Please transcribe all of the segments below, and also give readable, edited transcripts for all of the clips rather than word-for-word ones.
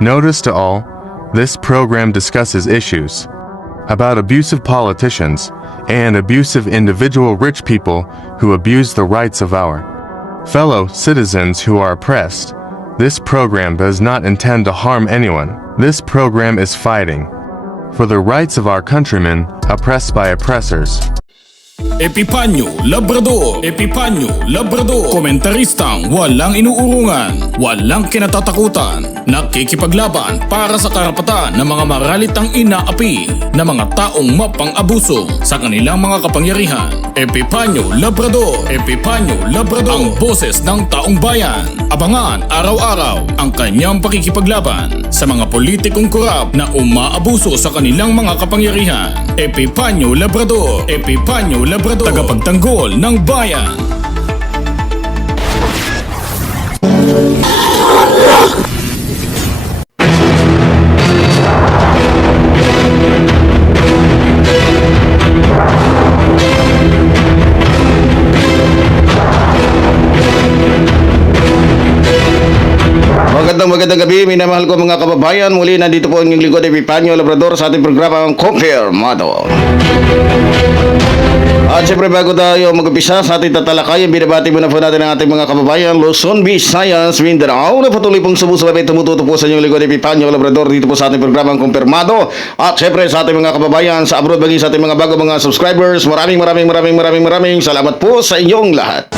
Notice to all, this program discusses issues about abusive politicians and abusive individual rich people who abuse the rights of our fellow citizens who are oppressed. This program does not intend to harm anyone. This program is fighting for the rights of our countrymen oppressed by oppressors. Epipanyo Labrador, Epipanyo Labrador, komentaristang walang inuurungan, walang kinatatakutan, nakikipaglaban para sa karapatan ng mga maralitang inaapi na mga taong mapang-abuso sa kanilang mga kapangyarihan. Epipanyo Labrador, Epipanyo Labrador, ang boses ng taong bayan. Abangan araw-araw ang kanyang pakikipaglaban sa mga politikong korap na umaabuso sa kanilang mga kapangyarihan. Epipanyo Labrador, Epipanyo Labrador, tagapagtanggol ng bayan. Magandang gabi, minamahal ko mga kababayan. Muli nandito po ang inyong lingkod Epipanyo Labrador sa ating programang Kumpirmado. At siyempre bago tayo mag-umpisa sa ating tatalakayan, binabati muna po natin ang ating mga kababayan Luzon, Visayas, Mindanao na patuloy pong sumusubaybay tumututo po sa inyong lingkod Epipanyo Labrador dito po sa ating programang Kumpirmado. At siyempre sa ating mga kababayan sa abroad, baging sa ating mga bago mga subscribers, maraming salamat po sa inyong lahat.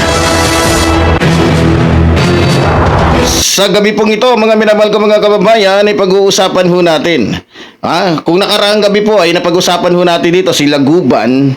Sa gabi pong ito, mga minamahal ko mga kababayan, ay pag-uusapan ho natin. Kung nakaraang gabi po ay napag-usapan ho natin dito sila Guban,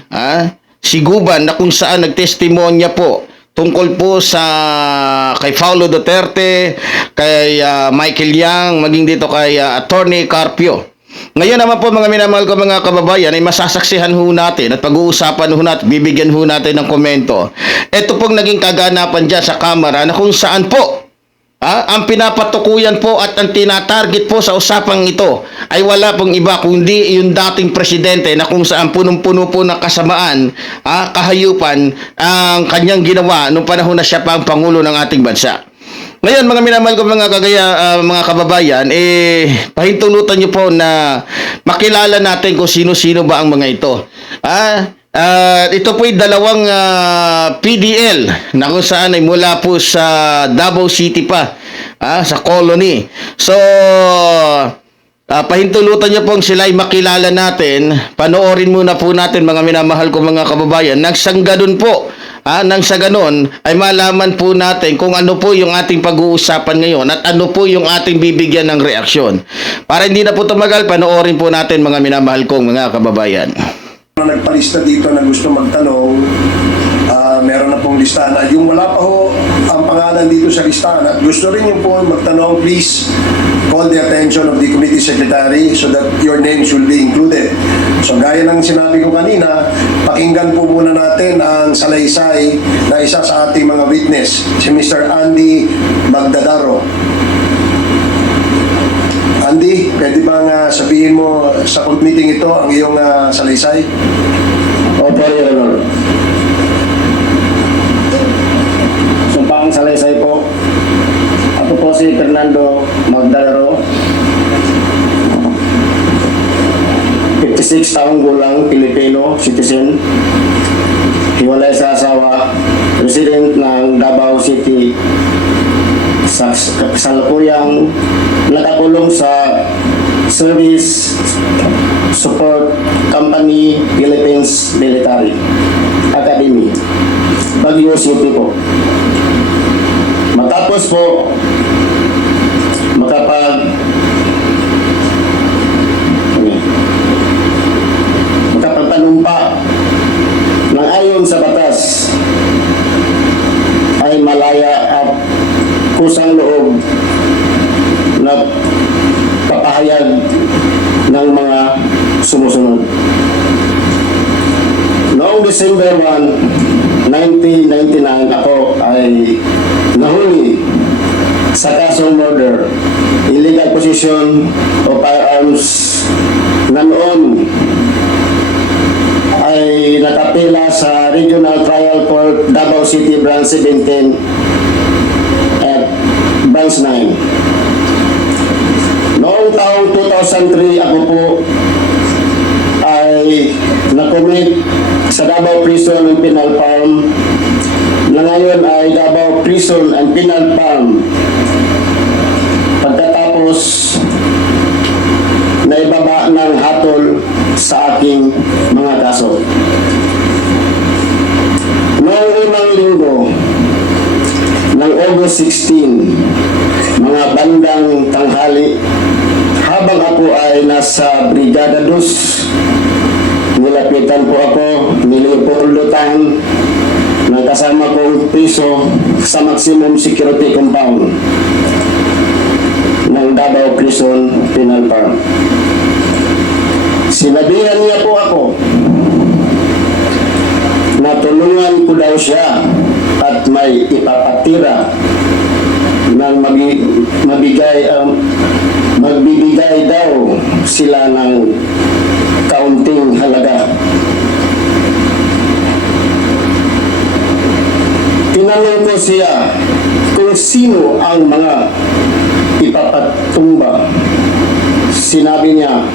si Guban na kung saan nagtestimonya po tungkol po sa kay Paulo Duterte, kay Michael Yang, maging dito kay Attorney Carpio. Ngayon naman po mga minamahal ko mga kababayan ay masasaksihan ho natin at pag-uusapan ho natin, bibigyan ho natin ng komento. Ito pong naging kaganapan dyan sa Kamara na kung saan po ang pinapatukuyan po at ang tinatarget po sa usapang ito ay wala pong iba kundi yung dating presidente na kung saan punong-puno po ng kasamaan, kahayupan ang kanyang ginawa nung panahon na siya pa ang Pangulo ng ating bansa. Ngayon mga minamahal ko mga kababayan, pahintulutan niyo po na makilala natin kung sino-sino ba ang mga ito. Ito po'y dalawang PDL na kung saan ay mula po sa Davao City pa, sa colony. So, pahintulutan niyo pong sila ay makilala natin. Panoorin muna po natin mga minamahal ko mga kababayan. Nagsangadon po, nang sa ganon ay malaman po natin kung ano po yung ating pag-uusapan ngayon at ano po yung ating bibigyan ng reaksyon. Para hindi na po tumagal, panoorin po natin mga minamahal kong mga kababayan. Nagpalista dito na gusto magtanong, meron na pong listahan. Yung wala pa ho ang pangalan dito sa listahan at gusto rin yung po magtanong, please call the attention of the committee secretary so that your names will be included. So gaya ng sinabi ko kanina, pakinggan po muna natin ang salaysay na isa sa ating mga witness, si Mr. Andy Magdadaro. Andy, pwede bang sabihin mo sa meeting ito ang iyong salaysay? Opo, Your Honor. Sumpang salaysay po. Ako po si Fernando Magdalaro, 56 taong gulang, Pilipino, citizen, hiwalay sa asawa, resident ng Davao City, sa kasalukuyang nakakulong sa Service Support Company Philippines Military Academy, Baguio City po. Matapos po makapagpanumpa ng ayon sa batas ay malaya at kusang loob na papahayag ng mga sumusunod. Noong December 1, 1999, ako ay nahuli sa kasong murder, illegal possession of firearms na noon ay nakapila sa Regional Trial Court Davao City Branch 17 at Branch 9. 2003 ako po ay nakomit sa Davao Prison and Penal Farm na ngayon ay Davao Prison and Penal Farm. Pagkatapos na ibaba ng hatol sa aking mga kaso. Noong unang linggo ng August 16, mga bandang tanghali, habang ako ay nasa Brigada 2, nilapitan po ako, nilipulutan ng kasama kong piso sa maximum security compound ng Davao Prison Penal Farm. Sinabihan niya po ako na tulungan ko daw siya at may ipapatira ng magbibigay daw sila ng kaunting halaga. Tinanong ko siya kung sino ang mga ipapatumba. Sinabi niya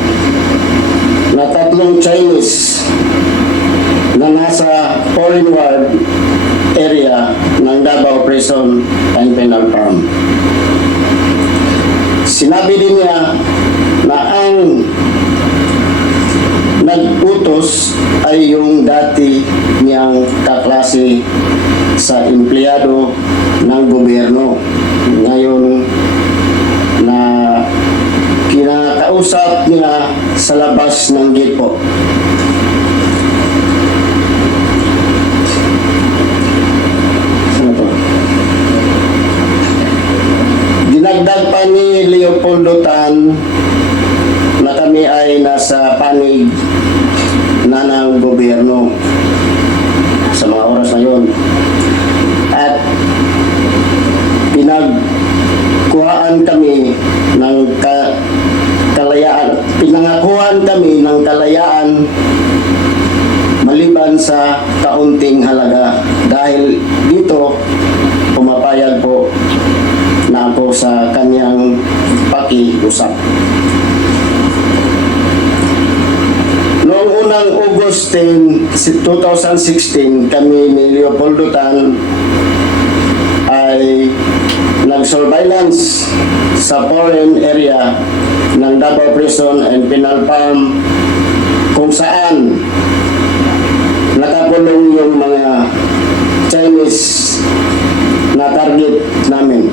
na 3 Chinese na nasa foreign ward area ng Davao Prison and Penal Farm. Sinabi din niya na ang nag-utos ay yung dati niyang kaklase sa empleyado ng gobyerno. Ngayon na kinakausap niya sa labas ng gate po. Dinagdag pa ni Leopoldo Tan na kami ay nasa panig na ng gobyerno sa mga oras na yun. At pinagkuhaan kami ng kalayaan. Pinangakuhan kami ng kalayaan maliban sa kaunting halaga. Dahil dito, pumapayag po na ako sa kanyang pakiusap. Noong unang August 10, 2016, kami ni Leopoldo Tan ay nag-surveillance sa foreign area ng Davao Prison and Penal Farm kung saan nakakulong yung mga Chinese na target namin.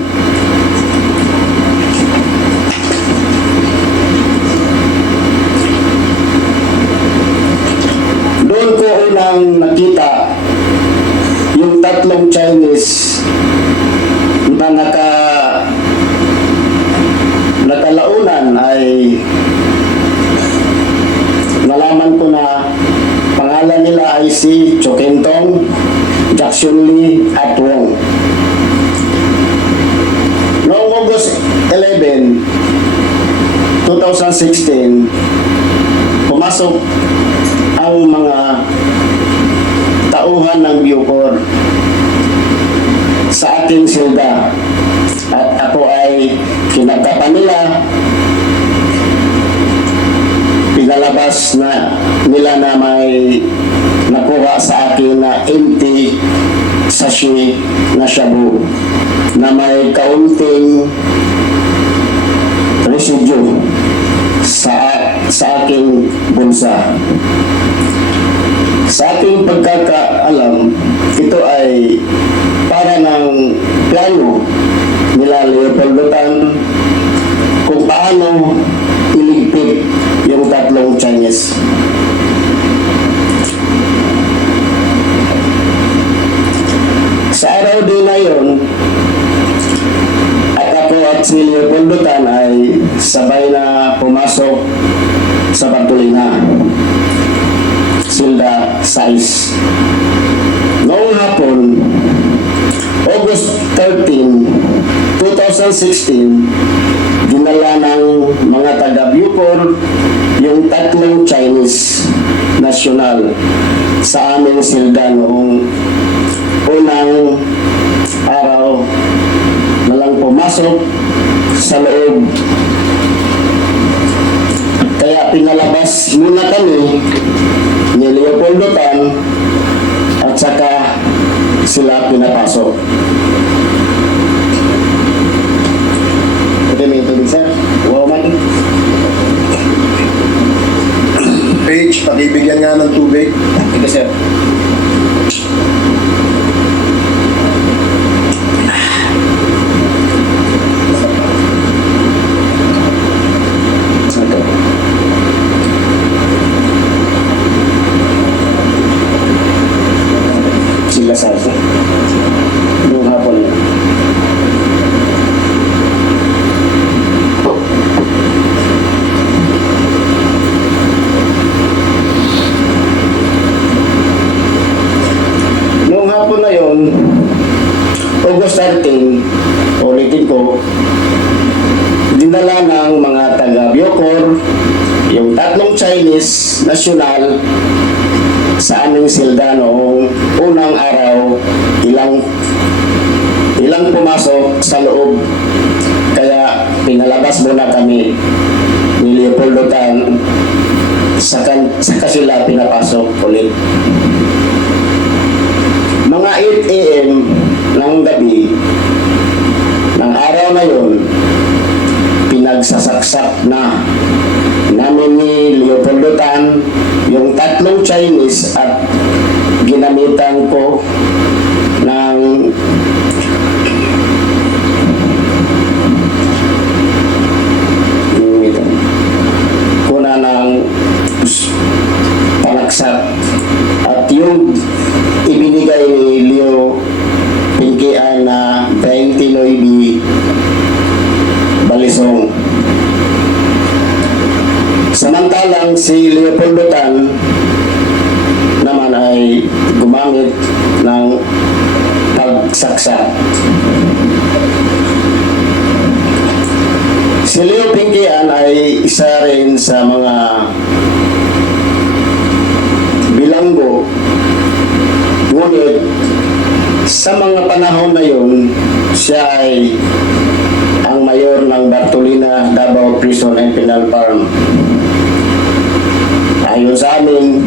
Doon ko unang nakita yung 3 Chinese na nakalaunan ay nalaman ko na pangalan nila ay si Chokentong, Jackson Lee at Wong. Noong August 11, 2016, pumasok ang mga tauhan ng Bucor sa ating silda at ako ay kinagkapan nila. Pinalabas na nila na may nakuha sa akin na empty sachet na shabu na may kaunting residue sa aking bulsa. Sa aking pagkakaalam, ito ay para ng plano nila Leopoldo Tan kung paano iligpit yung 3 Chinese. Sa araw din na yun, at ako at si Leopoldo Tan ay sabay na pumasok sa Bartolina, silda 6. Noong hapon, August 13, 2016, dinala ng mga taga-Bucor yung 3 Chinese national sa aming silda noong unang araw na lang pumasok sa loob Kaya pinalabas muna kami ni Leopoldo Tan at saka sila pinapasok. Pwede may tubig, sir? Wow, man. Page, pakibigyan nga ng tubig. Ito, sir. Sila sa akin. Yung hapon yun. Noong hapon na yun, August 13, ulitin ko, dinala ng mga taga-Biocor, yung tatlong Chinese national sa aming silda noong unang araw, ilang pumasok sa loob. Kaya pinalabas muna kami ni Leopoldo Tan, saka sila pinapasok ulit. Mga 8 a.m. ng gabi ng araw na yun, pinagsasaksak na namin ni Leopoldo Tan yung tatlong Chinese at ginamitan ko ng kuna ng panaksak at yung ibinigay ni Leo Pinkian na 29 balisong. Samantalang si Leopoldo Tan naman ay gumamit ng pagsaksak. Si Leo Pinkian ay isa rin sa mga bilanggo. Ngunit sa mga panahon na yun, siya ay ang mayor ng Bartolina, Davao Prison and Penal Farm. Ayon sa amin,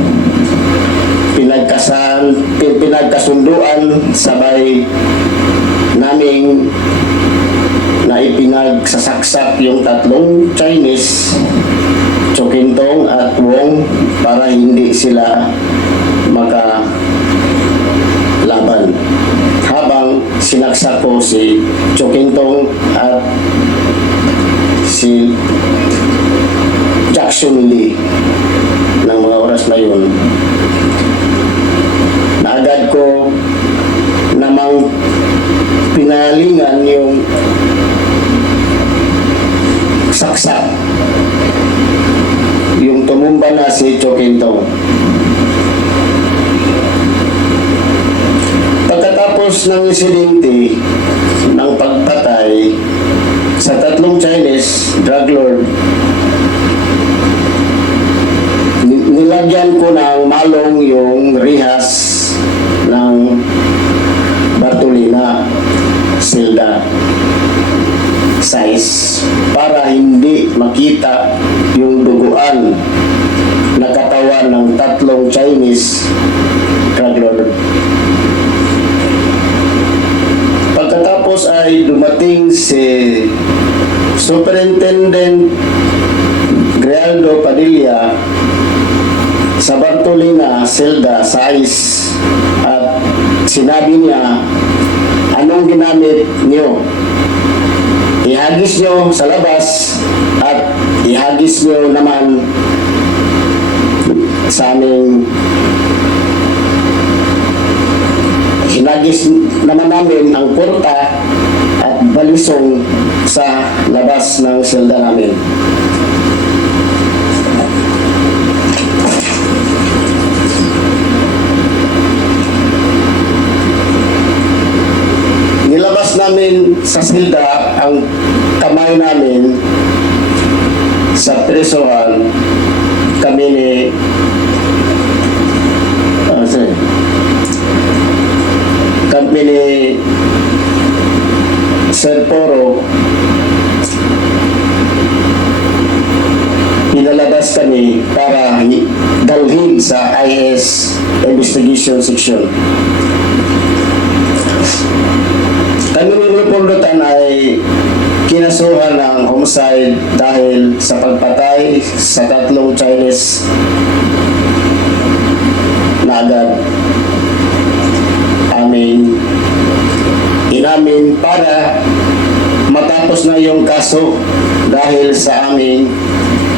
pinagkasunduan sabay naming na ipinagsasaksak yung tatlong Chinese, Chokintong at Wong, para hindi sila makalaban. Habang sinaksak ko si Chokintong at si Jackson Lee ng mga oras na yun, na agad ko namang pinalingan yung saksak, yung tumumba na si Chokintong. Pagkatapos ng insidente ng pagpatay sa tatlong Chinese drug lord, nilagyan ko ng malong yung rihas ng Bartolina silda size para hindi makita yung duguan na katawan ng tatlong Chinese drug lord. Pagkatapos ay dumating si Superintendent Grialdo Padilla sa Bartolina Selda size at sinabi niya, anong ginamit niyo? Ihagis niyo sa labas at ihagis niyo naman sa aming hinagis naman namin ang kurta at balisong sa labas ng selda namin. Nilabas namin sa silda ang kamay namin sa presohan. Kami ni kami ni Sir Poro, pinalabas request kami para dalhin sa IS Investigation Section. Kami ni Leopoldo-Tan ay kinasuhan ng homicide dahil sa pagpatay sa 3 Chinese na agad inamin para matapos na yung kaso dahil sa aming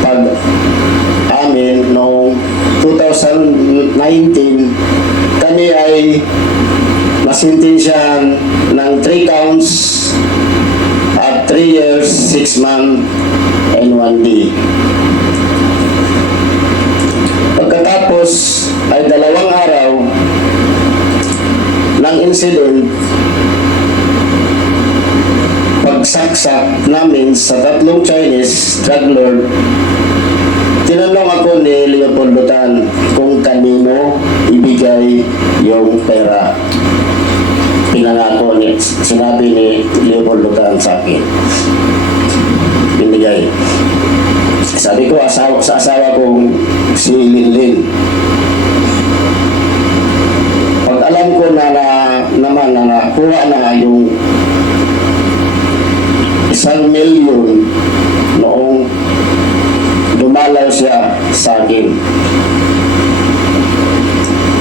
pag-amin noong 2019 kami ay nasintensyahan ng 3 counts at 3 years, 6 months and 1 day. Pagkatapos ay 2 araw ng incident, pagsaksak namin sa 3 Chinese drug lord, tinanong ako ni Leopoldo-Tan kung kanino ibigay yung pera. Pinangako ni, sinabi ni Leopoldo-Tan sa akin, binigay. Sabi ko sa asawa kong si Linlin. Pag alam ko na naman na nakuha na yung 1 milyon noong dumalaw siya sa akin.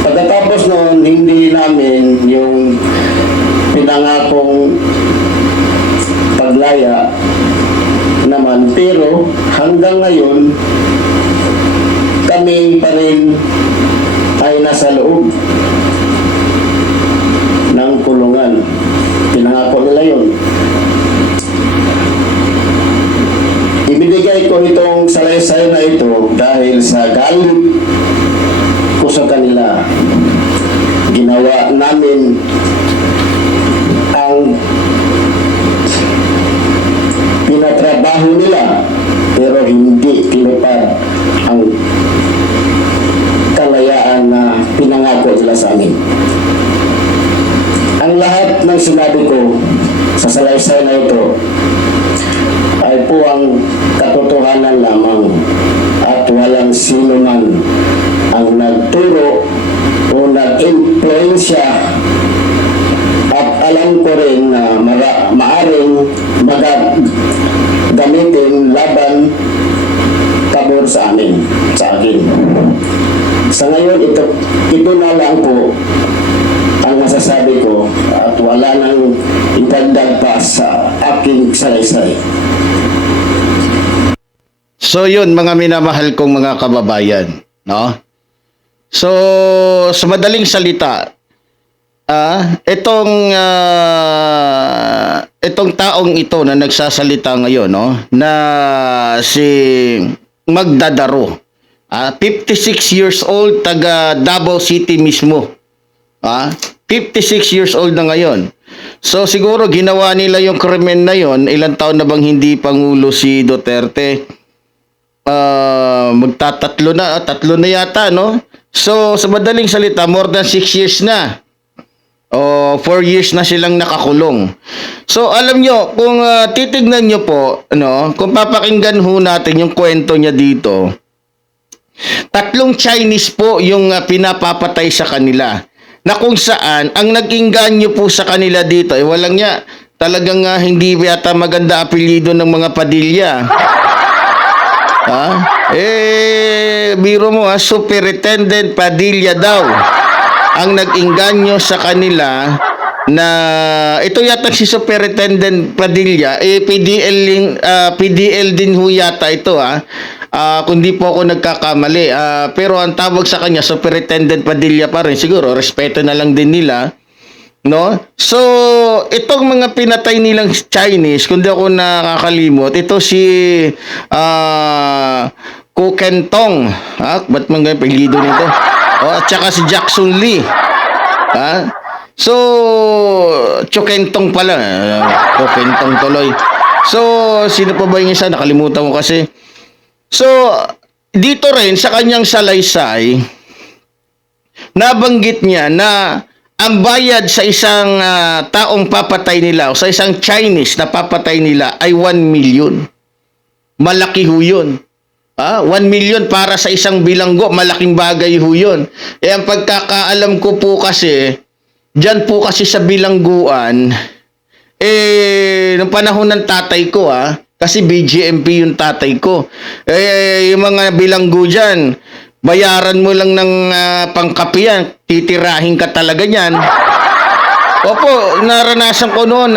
Pagkatapos noon, hindi namin yung pinangakong paglaya naman, pero hanggang ngayon kami pa rin ay nasa loob ng kulungan. Pinangako nila yun. Ibinigay ko itong salaysay na ito dahil sa galit ko sa kanila. Ginawa namin ang pinatrabaho nila pero hindi tinupad ang kalayaan na pinangako nila sa amin. Ang lahat ng sinabi ko sa salaysay na ito ay po ang katotohanan lamang at walang sino man ang nagturo o nag-influensya, at alam ko rin na maaring gamitin laban tabor sa akin. Sa ngayon, ito na lang po ang masasabi ko at wala nang itagdag pa sa aking salaysay. So yun, mga minamahal kong mga kababayan, no? So sa madaling salita, itong taong ito na nagsasalita ngayon, no, na si Magdadaro, 56 years old, taga Davao City mismo. 56 years old na ngayon. So siguro ginawa nila yung krimen na yon, ilang taon na bang hindi Pangulo si Duterte? Magtatatlo na, 3 na yata, no? So sa madaling salita, more than 6 years na. 4 years na silang nakakulong. So alam nyo, kung titignan nyo po, ano, kung papakinggan ho natin yung kwento niya dito, 3 Chinese po yung pinapapatay sa kanila, na kung saan ang nag-inganyo po sa kanila dito ay walang niya, talagang hindi yata maganda apelyido ng mga Padilla. Biro mo, Superintendent Padilla daw ang nag-inganyo sa kanila, na ito yata si Superintendent Padilla, PDL din ho yata ito, kung di po ako nagkakamali, pero ang tawag sa kanya Superintendent Padilla pa rin. Siguro respeto na lang din nila, no? So itong mga pinatay nilang Chinese, kung di ako nakakalimot, ito si Kukentong, ba't mga apelyido nito? At saka si Jackson Lee, so Chukentong pala, Kukentong tuloy. So sino pa ba yung isa? Nakalimutan ko kasi. So dito rin sa kanyang salaysay, nabanggit niya na ang bayad sa isang taong papatay nila o sa isang Chinese na papatay nila ay 1 million. Malaki ho yun. 1 million para sa isang bilanggo, malaking bagay ho yun. Ang pagkakaalam ko po kasi, dyan po kasi sa bilangguan, nung panahon ng tatay ko kasi BGMP yung tatay ko, yung mga bilanggo dyan, bayaran mo lang ng pangkape yan, titirahin ka talaga yan. Opo, naranasan ko noon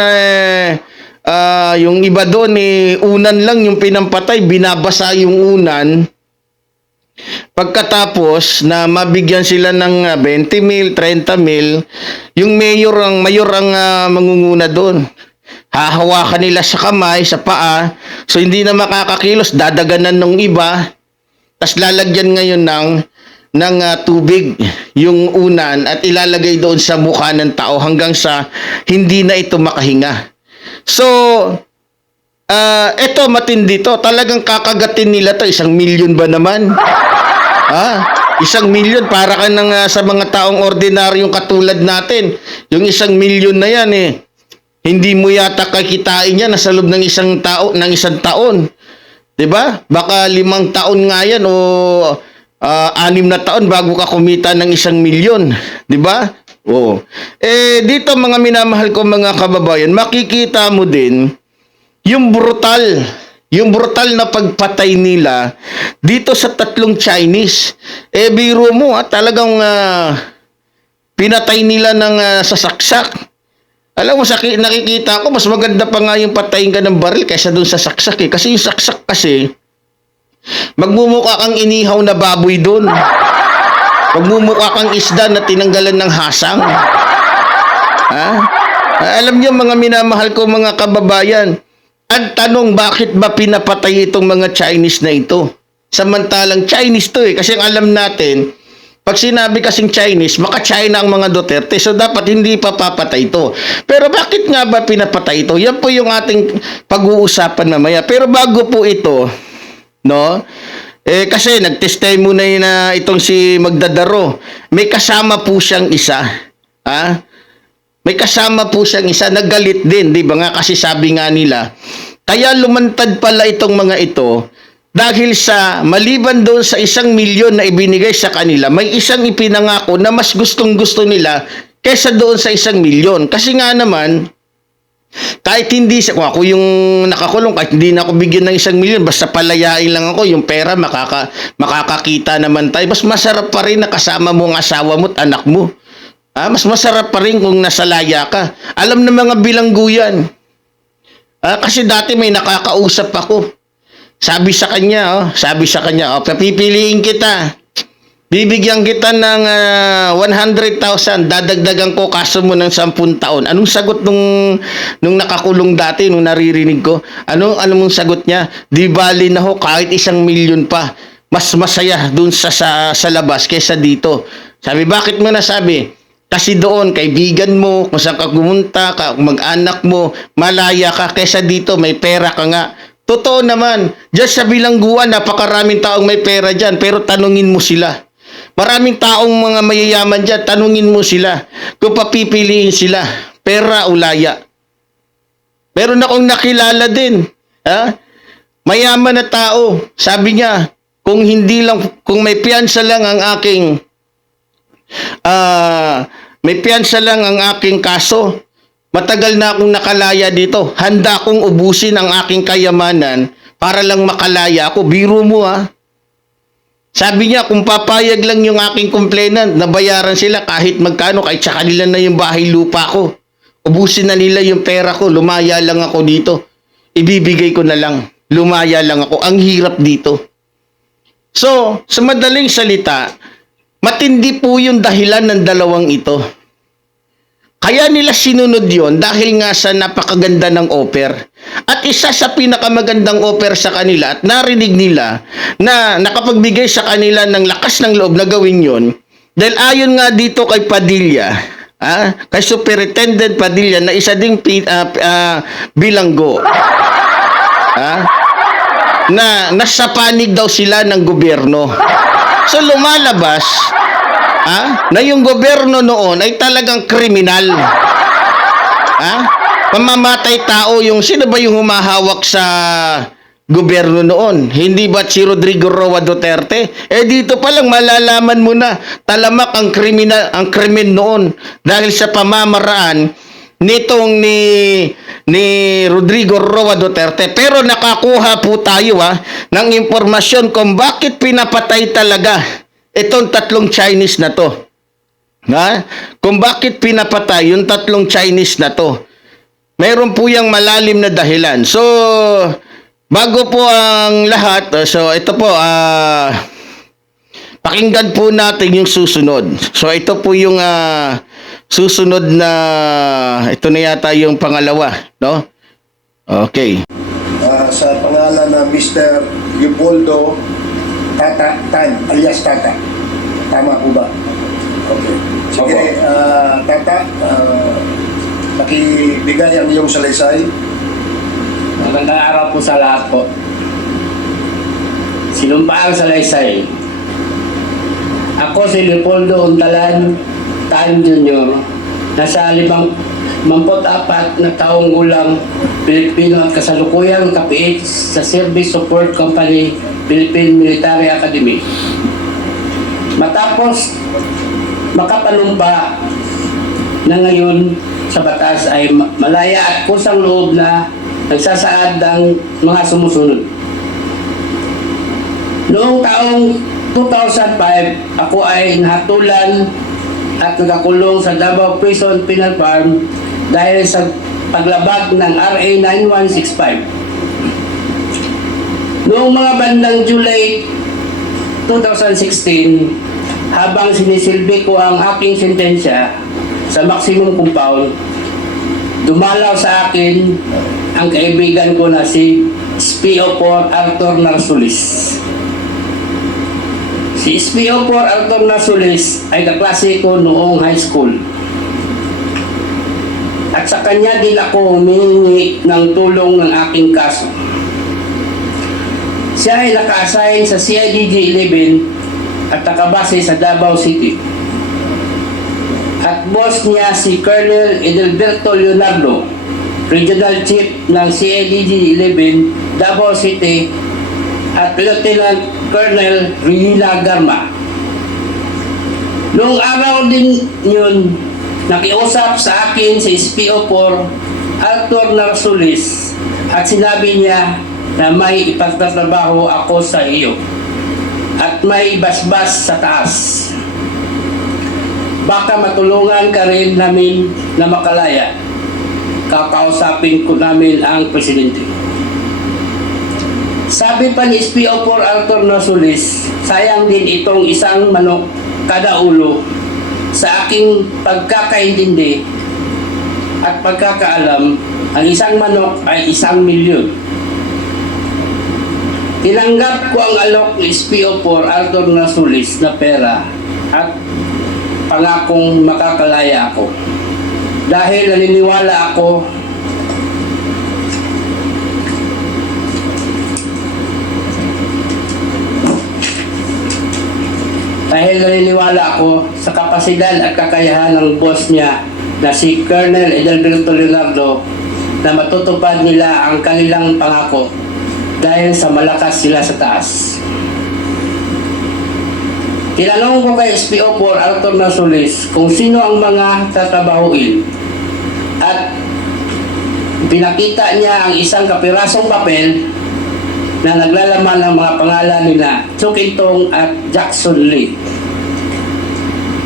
yung iba doon unan lang yung pinampatay, binabasa yung unan. Pagkatapos na mabigyan sila ng 20 mil, 30 mil, yung mayor ang mangunguna doon. Hahawakan nila sa kamay, sa paa, so hindi na makakakilos, dadaganan ng iba. Tas lalagyan ngayon ng tubig yung unan at ilalagay doon sa mukha ng tao hanggang sa hindi na ito makahinga. So, eto matindi to. Talagang kakagatin nila to. 1 milyon ba naman? 1 milyon para ka sa mga taong ordinaryong katulad natin. Yung 1 milyon na yan hindi mo yata kakitain yan nasa loob ng isang taon. 'Di ba? Baka 5 taon nga yan o 6 na taon bago ka kumita ng 1 milyon. 'Di ba? Oo. Dito mga minamahal ko mga kababayan, makikita mo din yung brutal na pagpatay nila dito sa 3 Chinese. Biro mo talagang pinatay nila ng sasaksak. Alam mo, nakikita ko, mas maganda pa nga yung patayin ka ng baril kaysa dun sa saksak Kasi yung saksak kasi, magmumukha kang inihaw na baboy dun. Magmumukha kang isda na tinanggalan ng hasang. Alam niyo mga minamahal ko mga kababayan, ang tanong bakit ba pinapatay itong mga Chinese na ito? Samantalang Chinese to kasi ang alam natin, pag sinabi kasing Chinese, baka China ang mga Duterte, so dapat hindi pa papatay ito. Pero bakit nga ba pinapatay ito? Yan po yung ating pag-uusapan mamaya. Pero bago po ito, kasi nag-testimony na itong si Magdadaro. May kasama po siyang isa. May kasama po siyang isa. Naggalit din, di ba nga? Kasi sabi nga nila, kaya lumantad pala itong mga ito dahil sa maliban doon sa 1 milyon na ibinigay sa kanila, may isang ipinangako na mas gustong-gusto nila kesa doon sa 1 milyon. Kasi nga naman, kahit hindi, kung ako yung nakakulong, kahit hindi na ako bigyan ng 1 milyon, basta palayain lang ako, yung pera, makakakita naman tayo. Mas masarap pa rin na kasama mo ang asawa mo at anak mo. Mas masarap pa rin kung nasa laya ka. Alam ng mga bilanggo yan. Kasi dati may nakakausap ako. Sabi sa kanya, papipiliin kita. Bibigyan kita ng 100,000, dadagdagan ko kaso mo ng 10 taon. Anong sagot nung nakakulong dati, nung naririnig ko? Anong sagot niya? Di bali na ho, kahit 1 milyon pa. Mas masaya dun sa labas kaysa dito. Sabi, bakit mo nasabi? Kasi doon, kaibigan mo, kung saan ka pumunta, mag-anak mo, malaya ka, kaysa dito, may pera ka nga. Totoo naman, dyan sa bilangguan, napakaraming taong may pera dyan, pero tanungin mo sila. Maraming taong mga mayayaman dyan, tanungin mo sila. Kung papipiliin sila, pera o laya. Meron akong nakilala din. Mayaman na tao, sabi niya, kung may piyansa lang ang aking kaso, matagal na akong nakalaya dito. Handa akong ubusin ang aking kayamanan para lang makalaya ako. Biro mo Sabi niya, kung papayag lang yung aking complainant, nabayaran sila kahit magkano, kahit sa kanila na yung bahay lupa ko. Ubusin na nila yung pera ko, lumaya lang ako dito. Ibibigay ko na lang. Lumaya lang ako. Ang hirap dito. So, sa madaling salita, matindi po yung dahilan ng dalawang ito. Kaya nila sinunod yon dahil nga sa napakaganda ng offer. At isa sa pinakamagandang offer sa kanila at narinig nila na nakapagbigay sa kanila ng lakas ng loob na gawin yon. Dahil ayon nga dito kay Padilla, kay Superintendent Padilla na isa ding bilanggo, na nasa panig daw sila ng gobyerno. So lumalabas na yung gobyerno noon ay talagang kriminal. Pamamatay tao, yung sino ba yung humahawak sa gobyerno noon. Hindi ba si Rodrigo Roa Duterte? Dito pa lang malalaman mo na talamak ang krimen noon dahil sa pamamaraan nitong ni Rodrigo Roa Duterte. Pero nakakuha po tayo ng impormasyon kung bakit pinapatay talaga itong tatlong Chinese na to. Kung bakit pinapatay yung tatlong Chinese na to. Mayroon po yung malalim na dahilan. So, bago po ang lahat, so ito po, pakinggan po natin yung susunod. So, ito po yung susunod na, ito na yata yung pangalawa, no? Okay. Sa pangalan na Mr. Leopoldo Tata Tan, alias Tata. Tama po ba? Okay. Sige, Tata, nakibigay ang iyong salaysay. Magandang araw po sa lahat po. Sinumpaang salaysay. Ako si Leopoldo Untalan Tan Jr. Nasa 54 na taong gulang Pilipino at kasalukuyang kapiit sa Service Support Company Philippine Military Academy. Matapos makapanumpa na ngayon sa batas ay malaya at kusang loob na nagsasaad ng mga sumusunod. Noong taong 2005, ako ay nahatulan at nakakulong sa Davao Prison Penal Farm dahil sa paglabag ng RA 9165. Noong mga bandang July 2016, habang sinisilbi ko ang aking sentensya sa maximum compound, dumalaw sa akin ang kaibigan ko na si SPO4 Arthur Narsulis. Si SPO4 Arthur Narsulis ay kaklase ko noong high school. At sa kanya din ako humihingi ng tulong ng aking kaso. Siya ay naka-assign sa CIDG 11 at nakabase sa Davao City. At boss niya si Colonel Edelberto Leonardo, Regional Chief ng CIDG 11 Davao City, at Lieutenant Colonel Rinila Garma. Noong araw din yun, nakiusap sa akin si SPO4 Arthur Narsulis at sinabi niya na may ipagtatrabaho ako sa iyo at may basbas sa taas. Baka matulungan ka rin namin na makalaya. Kakausapin ko namin ang presidente. Sabi pa ni SPO4 Arthur Narsulis, sayang din itong isang manok kada ulo. Sa aking pagkakaintindi at pagkakaalam, ang isang manok ay 1 milyon. Tinanggap ko ang alok ni SPO4 Arthur Narsulis na pera at pangakong makakalaya ako. Dahil naniniwala ako sa kapasidad at kakayahan ng boss niya na si Colonel Edelberto Leonardo na matutupad nila ang kanilang pangako dahil sa malakas sila sa taas. Tinanong ko kay SPO4 Arthur Narsulis kung sino ang mga tatrabahuin at pinakita niya ang isang kapirasong papel na naglalaman ng mga pangalan nila Chukintong at Jackson Lee.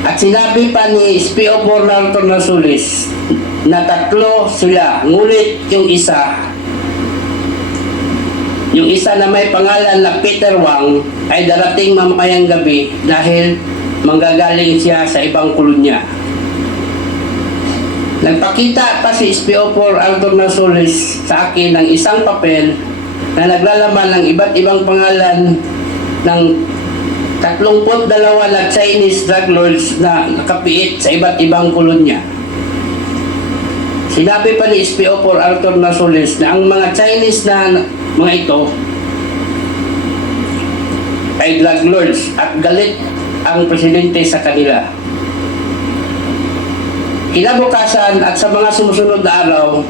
At sinabi pa ni SPO4 Arthur Narsulis na 3 sila, ngulit yung isa na may pangalan na Peter Wang ay darating mamayang gabi dahil manggagaling siya sa ibang kolonya. Nagpakita pa si SPO4 Arthur Narsulis sa akin ng isang papel na naglalaman ng iba't ibang pangalan ng 32 na Chinese drug lords na nakapiit sa iba't ibang kolonya. Sinabi pa ni SPO4 Arthur Narsulis na ang mga Chinese na mga ito ay drug lords at galit ang presidente sa kanila. Kinabukasan at sa mga sumusunod na araw,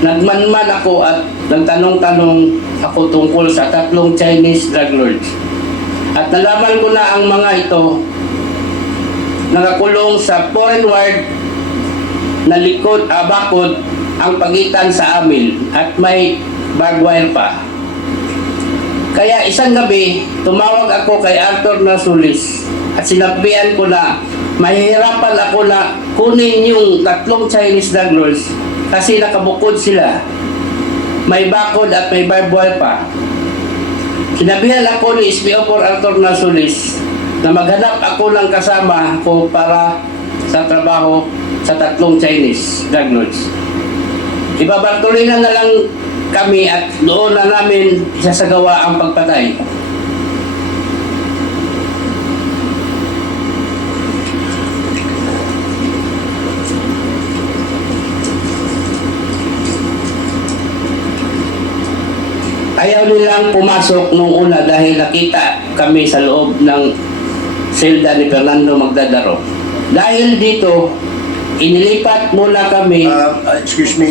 nagmanman ako at nagtanong-tanong ako tungkol sa 3 Chinese drug lords. At nalaman ko na ang mga ito nakakulong sa foreign ward na likod, bakod ang pagitan sa amin at may barbed wire pa. Kaya isang gabi, tumawag ako kay Arthur Nasulis at sinabihan ko na mahihirapan ako na kunin yung 3 Chinese drug lords kasi nakabukod sila. May bakod at may barbed wire pa. Sinabihan ako ni SPO4 Arthur Nasulis na maghanap ako ng kasama ko para sa trabaho sa 3 Chinese drug lords. Ibabartolina na lang kami at doon na namin isasagawa ang pagpatay. Ayaw nilang pumasok nung una dahil nakita kami sa loob ng selda ni Fernando Magdadaro. Dahil dito, inilipat muna kami. Excuse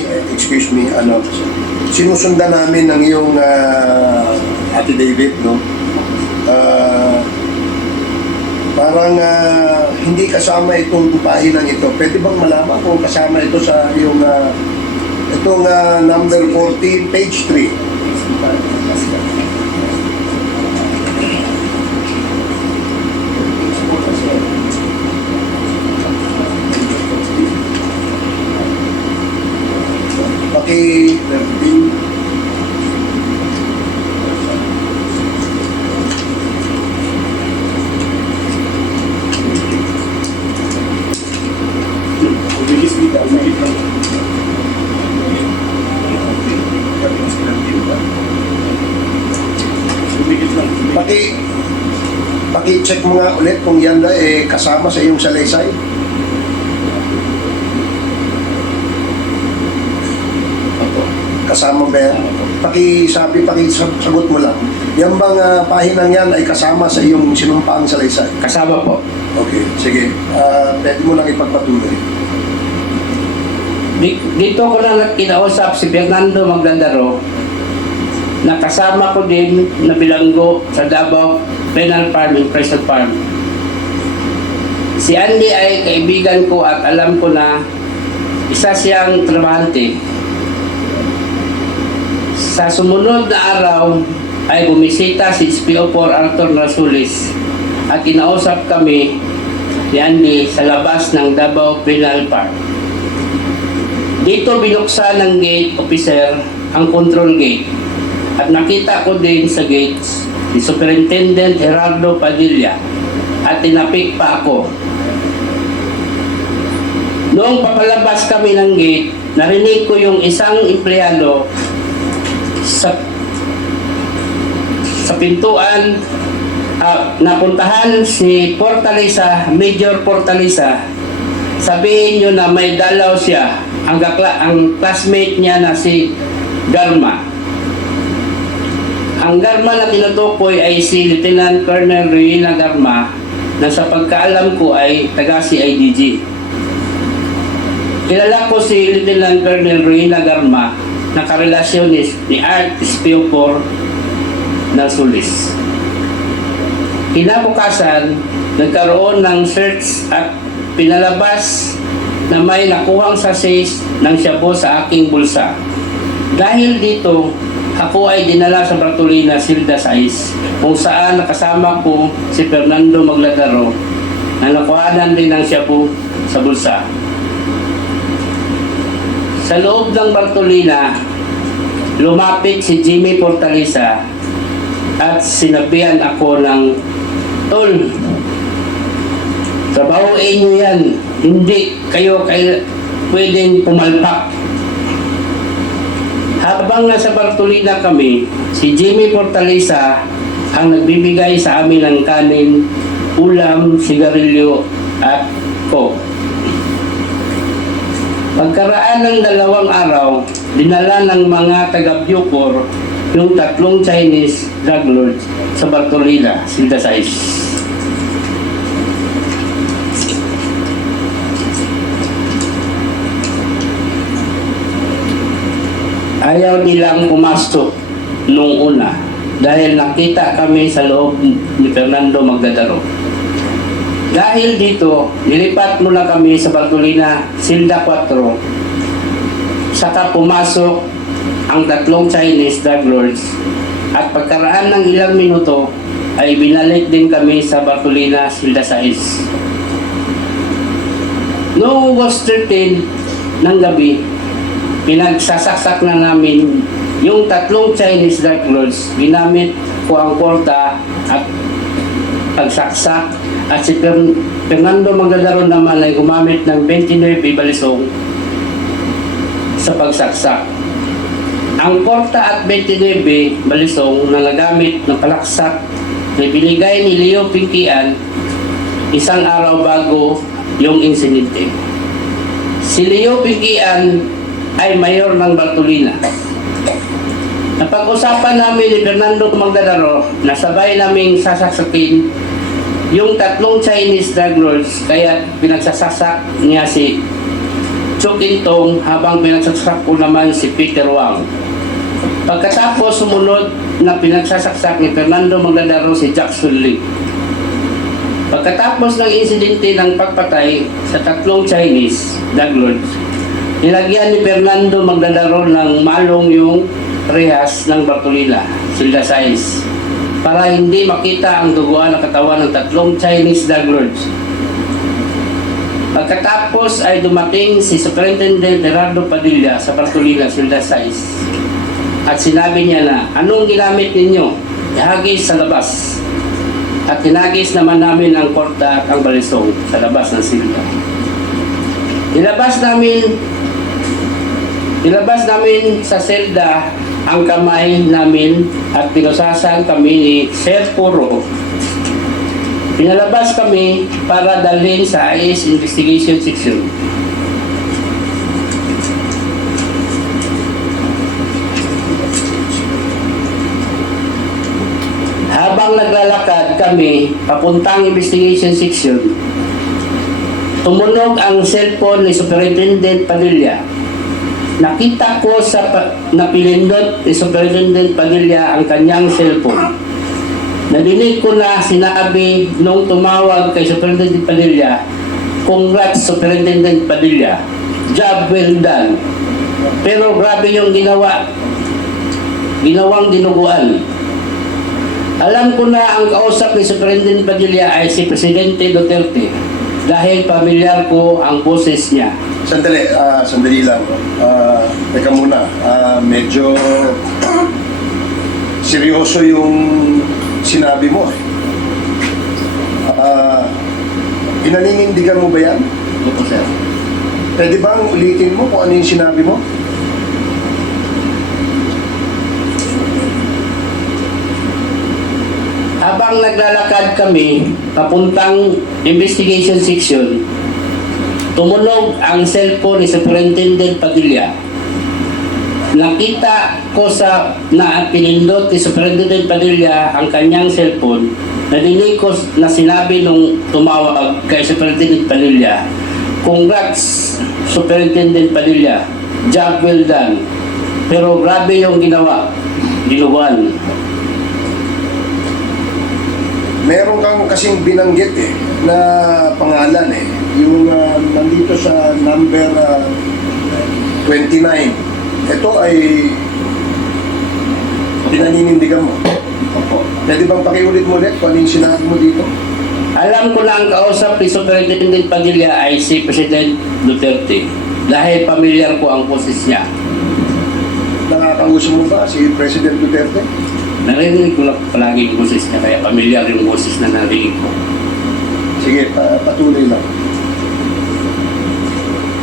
me, sinusundan namin ng iyong affidavit, no? Parang hindi kasama itong pahinang ito. Pwede bang malaman kung kasama ito sa iyong itong number 14, page 3? Paki-check mo nga ulit kung yan na kasama sa iyong salaysay. Kasama ba yan? Pakisagot mo lang. Yan bang pahinang yan ay kasama sa iyong sinumpaang salaysay? Kasama po. Okay, sige. Pwede mo lang ipagpatuloy. Dito ko lang kinausap si Fernando Magdadaro na kasama ko din na bilanggo sa Davao Penal Farm and Prison Farm. Si Andy ay kaibigan ko at alam ko na isa siyang trabahante. Sa sumunod na araw ay bumisita si SPO4 Arthur Nasulis at kinausap kami ni Andy sa labas ng Davao Penal Farm. Dito binuksan ng gate officer ang control gate at nakita ko din sa gates si Superintendent Gerardo Padilla at tinapik pa ako. Noong papalabas kami ng gate, narinig ko yung isang empleyado sa pintuan napuntahan si Portalisa, Major Portalisa. Sabihin nyo na may dalaw siya, ang classmate niya na si Garma. Ang Garma na tinutukoy ay si Lieutenant Colonel Ruina Garma na sa pagkaalam ko ay taga CIDG. Kilala ko si Lieutenant Colonel Ruina Garma na karelasyon ni Art SPO4 Nasulis. Kinabukasan, nagkaroon ng search at pinalabas na may nakuhang sachets ng shabu sa aking bulsa. Dahil dito, ako ay dinala sa Bartolina Silda 6 kung saan nakasama ko si Fernando Magladaro na nakuhanan din ng shabu sa bulsa. Sa loob ng Bartolina, lumapit si Jimmy Portalisa at sinabihan ako ng, "Tol, trabahoin nyo yan. Hindi kayo pwedeng pumalpak." Habang nasa Bartolina kami, si Jimmy Portalisa ang nagbibigay sa amin ng kanin, ulam, sigarilyo at coke. Pagkaraan ng 2 araw, dinala ng mga taga-Bucor yung 3 Chinese drug lords sa Bartolina, Silda 6. Ayaw nilang pumasok nung una dahil nakita kami sa loob ni Fernando Magdadaro. Dahil dito, nilipat muna kami sa Bartolina, Silda 4. Saka pumasok ang tatlong Chinese drug lords at pagkaraan ng ilang minuto ay binalik din kami sa Bartolina, Silda 6. Noong August 13 ng gabi, pinagsasaksak na namin yung tatlong Chinese drug lords. Ginamit ko ang porta at pagsaksak at si Fernando Magdadaro naman ay gumamit ng 29 balisong sa pagsaksak. Ang porta at 29 balisong na nagamit ng palaksak na binigay ni Leo Pinkian isang araw bago yung insidente. Si Leo Pinkian ay mayor ng Bartolina. Napag-usapan namin ni Fernando Magdadaro na sabay naming sasaksakin yung tatlong Chinese drug lords, kaya pinagsasasak niya si Chu Kintong habang pinagsasak ko naman si Peter Wang. Pagkatapos sumunod na pinagsasaksak ni Fernando Magdadaro si Jackson Lee. Pagkatapos ng insidente ng pagpatay sa tatlong Chinese drug lords, nilagyan ni Fernando Magdadaro ng malong yung rehas ng Bartolina, Silda 6, para hindi makita ang duguan ng katawan ng tatlong Chinese drug lords. Pagkatapos ay dumating si Superintendent Gerardo Padilla sa Bartolina, Silda 6, at sinabi niya na, anong ginamit ninyo? Ihagis sa labas. At tinagis naman namin ang porta at ang balisong sa labas ng silda. Nilabas namin sa selda ang kamay namin at pinusasan kami ni Sir Puro. Pinalabas kami para dalhin sa IS Investigation Section. Habang naglalakad kami papuntang Investigation Section, tumunog ang cellphone ni Superintendent Padilla. Nakita ko sa napilindot ni Superintendent Padilla ang kanyang cellphone. Nadinig ko na sinabi nung tumawag kay Superintendent Padilla, "Congrats Superintendent Padilla, job well done." Pero grabe yung ginawang dinuguan. Alam ko na ang kausap ni Superintendent Padilla ay si Presidente Duterte dahil pamilyar ko ang boses niya. Sandali lang. Teka muna. Medyo seryoso yung sinabi mo. Pinaninindigan mo ba yan? Opo, sir. Pwede bang ulitin mo kung ano yung sinabi mo? Habang naglalakad kami papuntang Investigation Section, tumunog ang cellphone ni Superintendent Padilla. Nakita ko na pinindot ni Superintendent Padilla ang kanyang cellphone. Nadinig ko na sinabi nung tumawag kay Superintendent Padilla, "Congrats Superintendent Padilla, job well done." Pero grabe yung ginuguan. Meron kang kasing binanggit na pangalan yung nandito sa number 29. Ito ay pinaninindigan mo. Opo. Pwede bang pakiulit mo ulit kung ano yung sinabi mo dito? Alam ko na ang kausap ni Superintendent Padilla ay si President Duterte dahil pamilyar ko ang boses niya. Nakakausap mo ba si President Duterte? Narinig ko lang palagi yung boses niya kaya pamilyar yung boses na narinig ko. Sige, patuloy lang.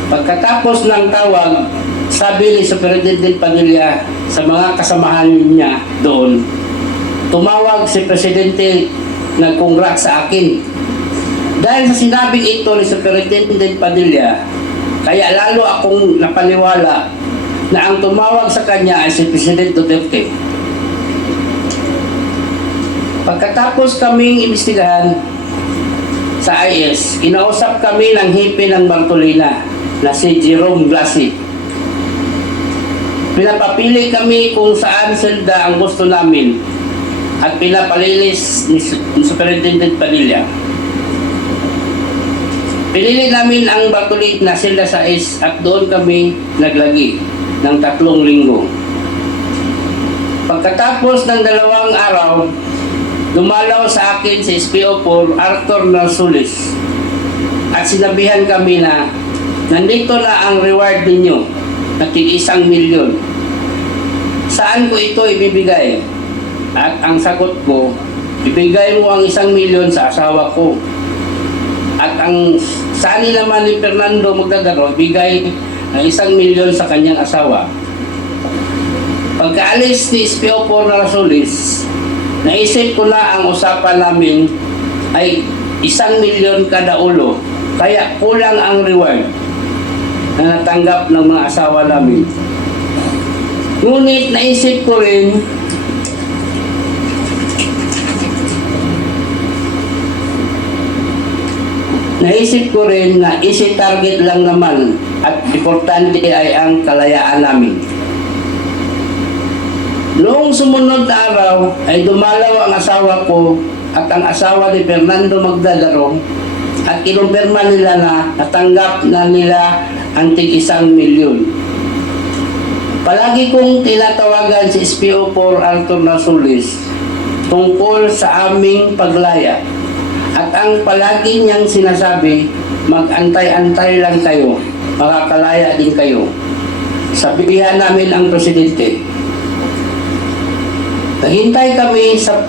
Pagkatapos ng tawag, sabi ni Superintendent Padilla sa mga kasamahan niya doon, tumawag si Presidente nag-congrats sa akin. Dahil sa sinabing ito ni Superintendent Padilla, kaya lalo akong napaniwala na ang tumawag sa kanya ay si President Duterte. Pagkatapos kaming imbestigahan sa IS, kinausap kami ng hipe ng Bartolina na si Jerome Blasi. Pinapapili kami kung saan selda ang gusto namin at pinapalilis ni Superintendent Padilla. Pinili namin ang Bacolod na selda 6 at doon kami naglagi ng 3 linggo. Pagkatapos ng 2 araw, dumalaw sa akin si SPO4 Arthur Narsoles at sinabihan kami na nandito na ang reward ninyo na tig-1,000,000. Saan ko ito ibibigay? At ang sagot ko, ibigay mo ang 1,000,000 sa asawa ko. At ang sani naman ni Fernando Magdadaro, ibigay ang 1,000,000 sa kanyang asawa. Pagkaalis ni SPO4 Narsoles, naisip ko na ang usapan namin ay 1,000,000 kada ulo. Kaya kulang ang reward na natanggap ng mga asawa namin. Ngunit naisip ko rin na isi-target lang naman at importante ay ang kalayaan namin. Noong sumunod na araw ay dumalaw ang asawa ko at ang asawa ni Fernando Magdadaro at kinumpirma nila na natanggap na nila ang tig-1,000,000. Palagi kong tinatawagan si SPO4 Arthur Narsoles tungkol sa aming paglaya at ang palagi niyang sinasabi, mag-antay-antay lang kayo, makakalaya din kayo. Sabihan namin ang presidente. Naghintay kami sa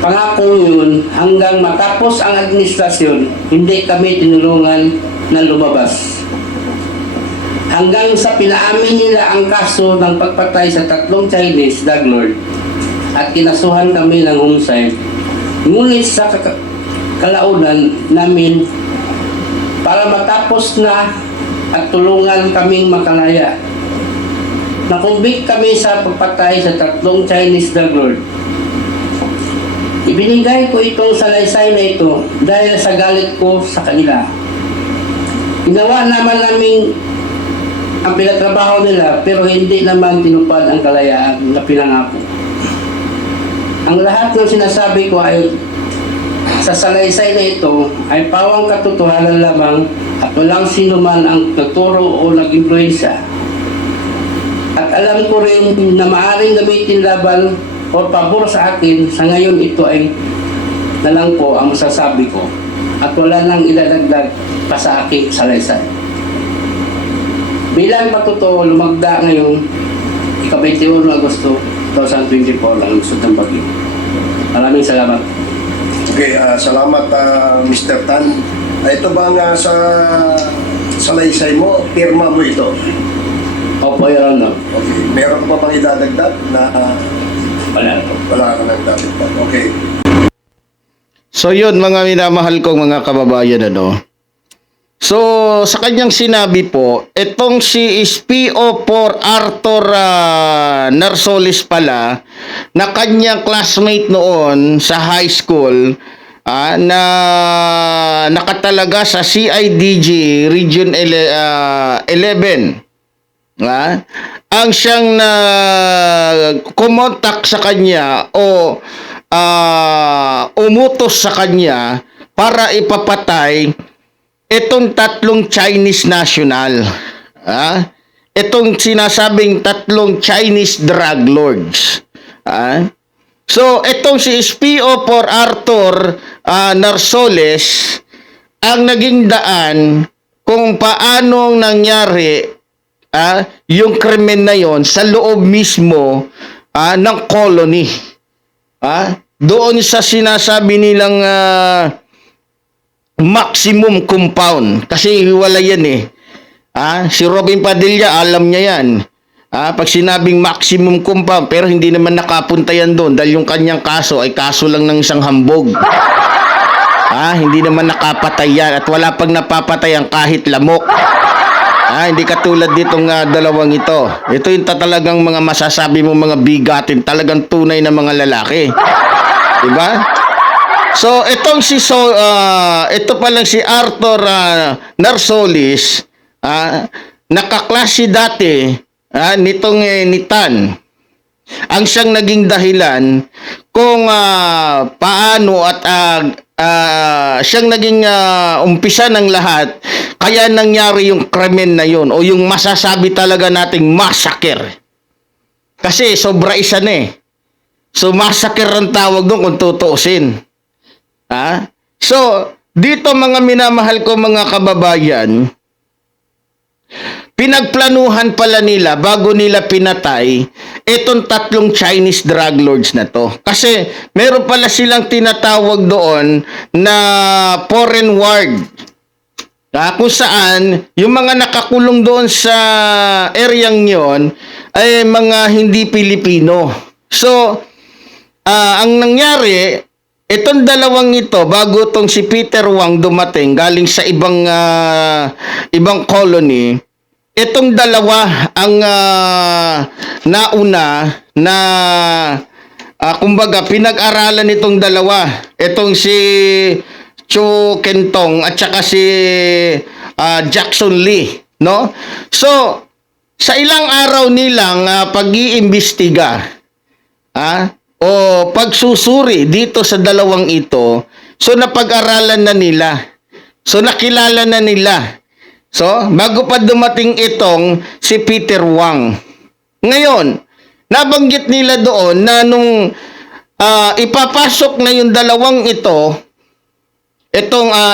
pangakong yun hanggang matapos ang administrasyon, hindi kami tinulungan na lumabas. Hanggang sa pinaamin nila ang kaso ng pagpatay sa 3 Chinese drug lord at kinasuhan kami ng homicide. Ngunit sa kalaunan namin para matapos na at tulungan kaming makalaya. Nakumbik kami sa pagpatay sa 3 Chinese drug lord. Ibinigay ko itong salaysay na ito dahil sa galit ko sa kanila. Ginawa naman namin ang pinatrabaho nila pero hindi naman tinupad ang kalayaan na pinangako. Ang lahat ng sinasabi ko ay sa salaysay na ito ay pawang katotohanan lamang at walang sino man ang nagturo o nag-impluensya. At alam ko rin na maaaring gamitin laban o pabor sa akin, sa ngayon ito ay na lang po ang masasabi ko at wala nang idadagdag pa sa aking salaysay. Bilang patuto, lumagda ngayong ika-21 Agosto 2024 ang lusot ng bagyo. Maraming salamat. Okay, salamat Mr. Tan. Ito bang sa salaysay mo, pirma mo ito? Opo, Your Honor. Okay, meron pa bang idadagdag na Wala po. wala ka nang dadagdag? Okay. So yun mga minamahal kong mga kababayan, ano. So sa kanyang sinabi po, itong si SPO4 Arthur Narsoles pala na kanyang classmate noon sa high school na nakatalaga sa CIDG Region 11. Ang siyang kumontak sa kanya o umutos sa kanya para ipapatay itong 3 Chinese national. Itong sinasabing 3 Chinese drug lords. So, itong si SPO4 Arthur Narsoles ang naging daan kung paano nangyari yung krimen na yon sa loob mismo ng colony. Doon sa sinasabi nilang maximum compound. Kasi wala yan eh. Si Robin Padilla, alam niya yan. Pag sinabing maximum compound, pero hindi naman nakapunta yan doon dahil yung kanyang kaso ay kaso lang ng isang hambog. Hindi naman nakapatay yan at wala pang napapatayan kahit lamok. Hindi katulad ditong dalawang ito. Ito yung talagang mga masasabi mo mga bigatin, talagang tunay na mga lalaki. Diba? So, ito pa lang si Arthur Narsoles, nakaklase dati nitong ni Tan ang siyang naging dahilan kung paano at siyang naging umpisa ng lahat kaya nangyari yung krimen na yun o yung masasabi talaga nating massacre. Kasi sobra isa na eh. So massacre ang tawag doon kung tutuusin. So dito mga minamahal ko mga kababayan, pinagplanuhan pala nila bago nila pinatay itong 3 Chinese drug lords na to. Kasi meron pala silang tinatawag doon na foreign ward. Kung saan yung mga nakakulong doon sa areang yon ay mga hindi Pilipino. So, ang nangyari, itong dalawang ito, bago itong si Peter Wang dumating galing sa ibang colony, itong dalawa ang nauna na kumbaga pinag-aralan itong dalawa. Itong si Chu Kentong at saka si Jackson Lee, no? So, sa ilang araw nilang pag-iimbestiga o pagsusuri dito sa dalawang ito, so napag-aralan na nila. So nakilala na nila. So, bago pa dumating itong si Peter Wang. Ngayon, nabanggit nila doon na nung ipapasok na yung dalawang ito,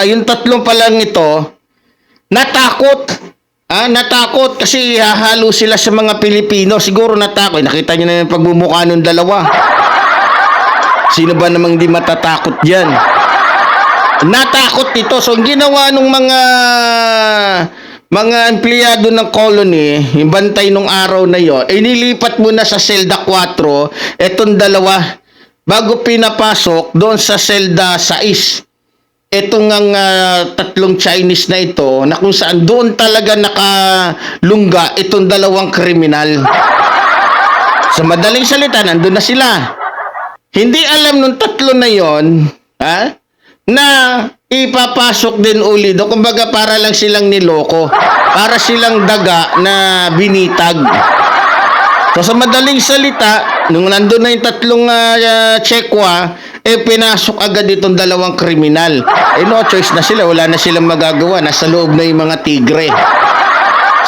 yung 3 pa lang ito, natakot. Natakot kasi hahalo sila sa mga Pilipino. Siguro natakot. Nakita niyo na yung pagmumukha ng dalawa. Sino ba namang di matatakot diyan? Natakot ito. So, ang ginawa ng mga empleyado ng colony, yung bantay nung araw na yon, inilipat muna sa selda 4 etong dalawa bago pinapasok doon sa selda 6. Itong ang 3 Chinese na ito na kung saan doon talaga nakalungga itong dalawang kriminal. Sa madaling salita, nandun na sila. Hindi alam nung 3 na yon, na ipapasok din uli doon. Kumbaga para lang silang niloko. Para silang daga na binitag. So sa madaling salita, nung nandun na yung 3 Chekwa, pinasok agad itong dalawang kriminal. No choice na sila. Wala na silang magagawa. Nasa loob na yung mga tigre.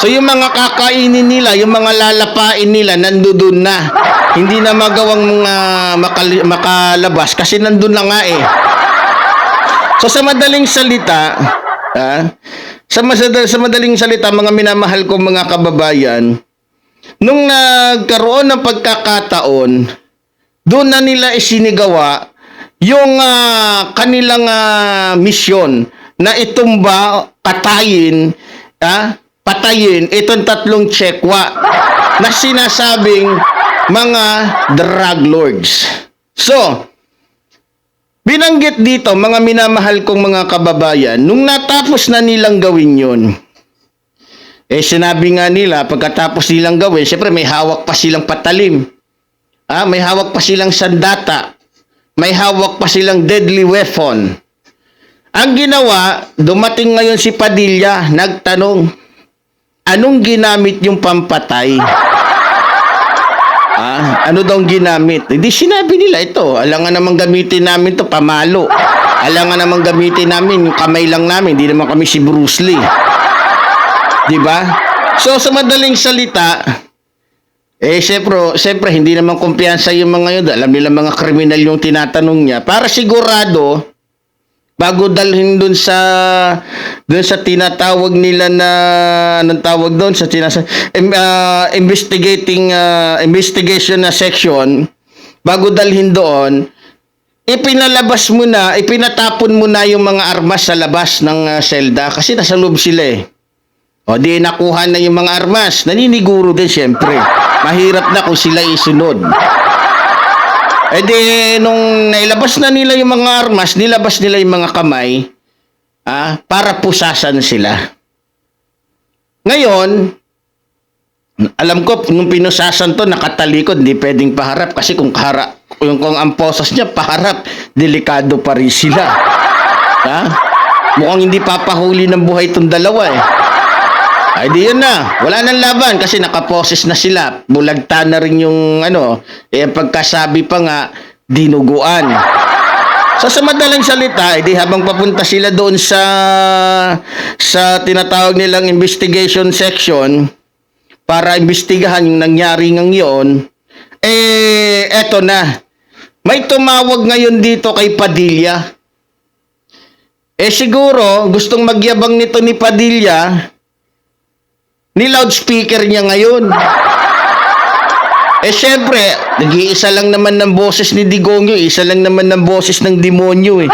So yung mga kakainin nila, yung mga lalapain nila, nandun na. Hindi na magawang makalabas kasi nandun na nga eh. So sa madaling salita, sa madaling salita, mga minamahal ko mga kababayan, nung nagkaroon ng pagkakataon, doon na nila isinigawa yung kanilang misyon na itumba, patayin itong 3 Chekwa na sinasabing mga drug lords. So, binanggit dito, mga minamahal kong mga kababayan, nung natapos na nilang gawin yun, sinabi nga nila, pagkatapos nilang gawin, syempre may hawak pa silang patalim. May hawak pa silang sandata. May hawak pa silang deadly weapon. Ang ginawa, dumating ngayon si Padilla, nagtanong, anong ginamit yung pampatay? Ano daw ginamit? Hindi sinabi nila ito. Alangan namang gamitin namin to pamalo. Alangan namang gamitin namin yung kamay lang namin. Hindi naman kami si Bruce Lee. Diba? So sa madaling salita, siyempre hindi naman kumpiyansa yung mga yun. Alam nila mga kriminal yung tinatanong niya. Para sigurado, bago dalhin dun sa tinatawag nila na anong tawag doon sa investigation na section, bago dalhin doon, ipinatapon mo na yung mga armas sa labas ng selda kasi nasa loob sila eh. O di nakuha na yung mga armas, naniniguro din siyempre. Mahirap na kung sila isunod. Nung nailabas na nila yung mga armas, nilabas nila yung mga kamay, para pusasan sila. Ngayon, alam ko, nung pinusasan to, nakatalikod, hindi pwedeng paharap. Kasi kung ang posas niya, paharap, delikado pa rin sila. Mukhang hindi papahuli ng buhay itong dalawa eh. Ay di yun na. Wala nang laban kasi nakaposes na sila. Bulagta na rin yung pagkasabi pa nga, dinuguan. So sa madaling salita, di habang papunta sila doon sa tinatawag nilang investigation section para imbestigahan yung nangyari ng yon, eto na. May tumawag ngayon dito kay Padilla. Siguro, gustong magyabang nito ni Padilla, ni loudspeaker niya ngayon. Syempre, nag-iisa lang naman ng boses ni Digongyo, isa lang naman ng boses ng demonyo eh.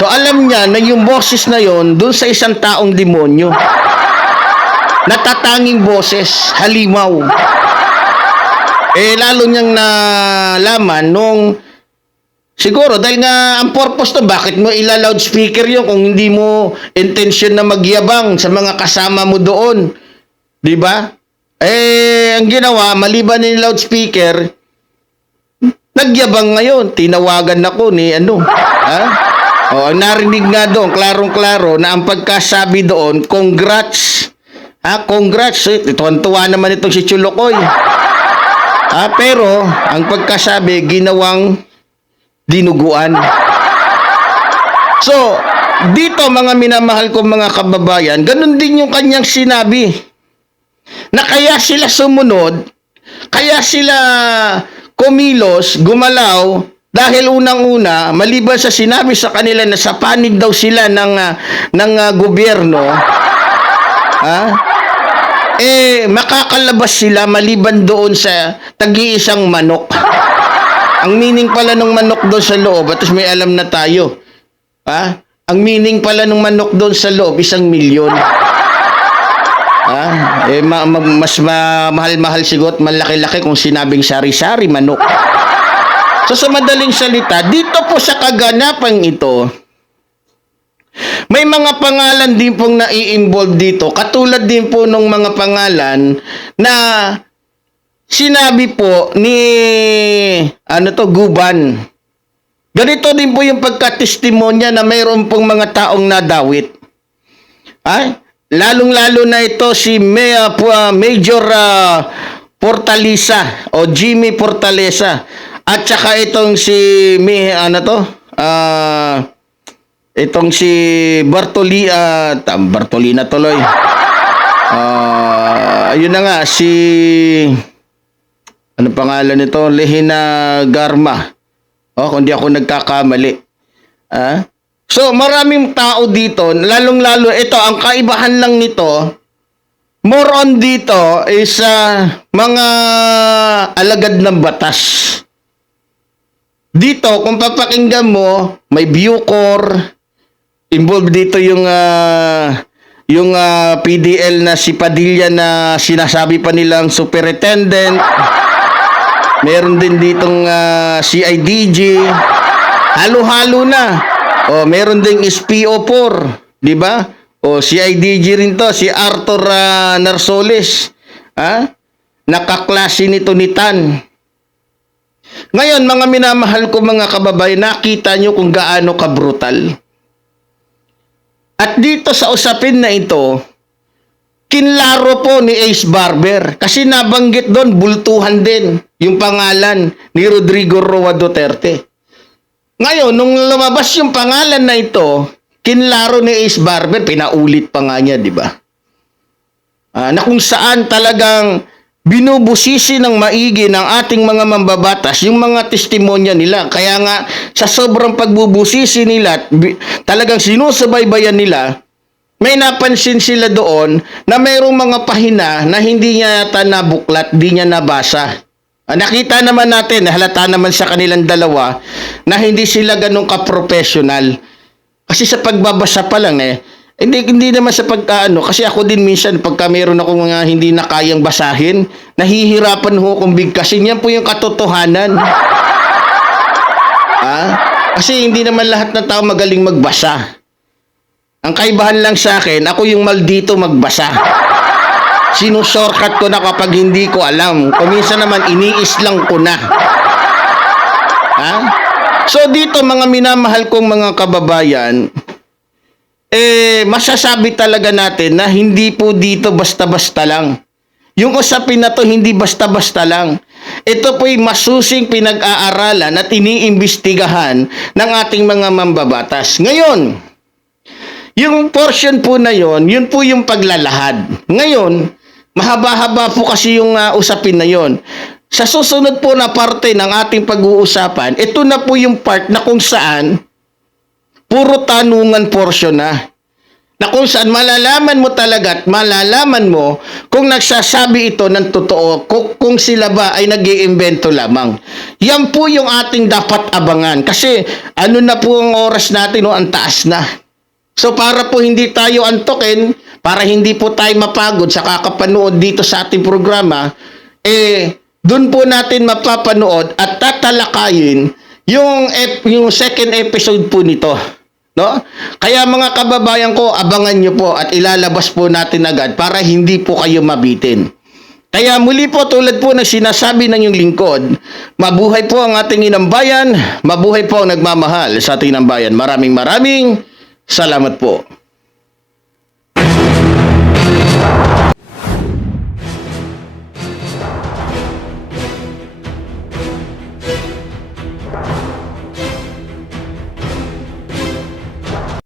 So alam niya na yung boses na yon doon sa isang taong demonyo. Natatanging boses, halimaw. Lalo niyang nalaman nung siguro dahil nga ang purpose to, bakit mo ila-loudspeaker yun kung hindi mo intention na magyabang sa mga kasama mo doon? 'Di ba? Ang ginawa, maliban ng loudspeaker, nagyabang ngayon. Tinawagan ako ni ang narinig nga doon, klarong-klaro, na ang pagkasabi doon, congrats. Congrats. Tuwan-tuwa naman itong si Chulokoy. Pero, ang pagkasabi, ginawang dinuguan. So, dito mga minamahal kong mga kababayan, ganun din yung kanyang sinabi. Na kaya sila sumunod, kaya sila kumilos, gumalaw, dahil unang-una, maliban sa sinabi sa kanila na sa panig daw sila ng gobyerno, makakalabas sila maliban doon sa tag-iisang manok. Ang meaning pala ng manok doon sa loob, at may alam na tayo, ang meaning pala ng manok doon sa loob, 1 milyon. Mas mahal-mahal siguro, malaki-laki kung sinabing sari-sari manok. So sa madaling salita, dito po sa kaganapang ito, may mga pangalan din pong nai-involve dito, katulad din po ng mga pangalan na sinabi po ni Guban. Ganito din po yung pagkatestimonya na mayroon pong mga taong nadawit. Lalong-lalo na ito si Major Portalisa o Jimmy Portalesa, at saka itong si itong si Bartolina tuloy. Ayun na nga, si ano pangalan nito? Lehina Garma. Kung di ako nagkakamali. So, maraming tao dito, lalong-lalo, ito, ang kaibahan lang nito, more on dito is mga alagad ng batas. Dito, kung papakinggan mo, may Bucor, involved dito yung PDL na si Padilla na sinasabi pa nilang superintendent. Meron din ditong CIDG. Halo-halo na. Meron ding SPO4, di ba? CIDG rin to, si Arthur Narsoles. Nakaklase nito ni Tan. Ngayon, mga minamahal ko mga kababayan, nakita nyo kung gaano ka-brutal. At dito sa usapin na ito, kinlaro po ni Ace Barber kasi nabanggit doon, bultuhan din yung pangalan ni Rodrigo Roa Duterte. Ngayon, nung lumabas yung pangalan na ito, kinlaro ni Ace Barber, pinaulit pa nga niya, di ba? Na kung saan talagang binubusisi ng maigi ng ating mga mambabatas yung mga testimonya nila. Kaya nga, sa sobrang pagbubusisi nila, talagang sinusubaybayan nila, may napansin sila doon na mayroong mga pahina na hindi niya yata nabuklat, hindi niya nabasa. Nakita naman natin, halata naman sa kanilang dalawa na hindi sila ganun ka-professional. Kasi sa pagbabasa pa lang hindi naman sa pagkaano, kasi ako din minsan pagka meron akong mga hindi na kayang basahin, nahihirapan ho kung bigkasin. Yan po yung katotohanan. Kasi hindi naman lahat ng tao magaling magbasa. Ang kaibahan lang sa akin, ako yung maldito magbasa. Sinushortcut ko na kapag hindi ko alam. Kuminsan naman, iniislang ko na. So dito mga minamahal kong mga kababayan, masasabi talaga natin na hindi po dito basta-basta lang. Yung usapin na to hindi basta-basta lang. Ito po'y masusing pinag-aaralan at iniimbestigahan ng ating mga mambabatas. Ngayon, yung portion po na yon, yun po yung paglalahad. Ngayon, mahaba-haba po kasi yung usapin na yon. Sa susunod po na parte ng ating pag-uusapan, ito na po yung part na kung saan puro tanungan portion na. Na kung saan malalaman mo talaga at malalaman mo kung nagsasabi ito ng totoo, kung sila ba ay nag-iimbento lamang. Yan po yung ating dapat abangan. Kasi ano na po ang oras natin, ang taas na. So para po hindi tayo antokin, para hindi po tayo mapagod sa kakapanood dito sa ating programa, doon po natin mapapanood at tatalakayin yung second episode po nito. No? Kaya mga kababayan ko, abangan nyo po at ilalabas po natin agad para hindi po kayo mabitin. Kaya muli po, tulad po na sinasabi ng yung lingkod, mabuhay po ang ating inambayan, mabuhay po ang nagmamahal sa ating inambayan. Maraming salamat po.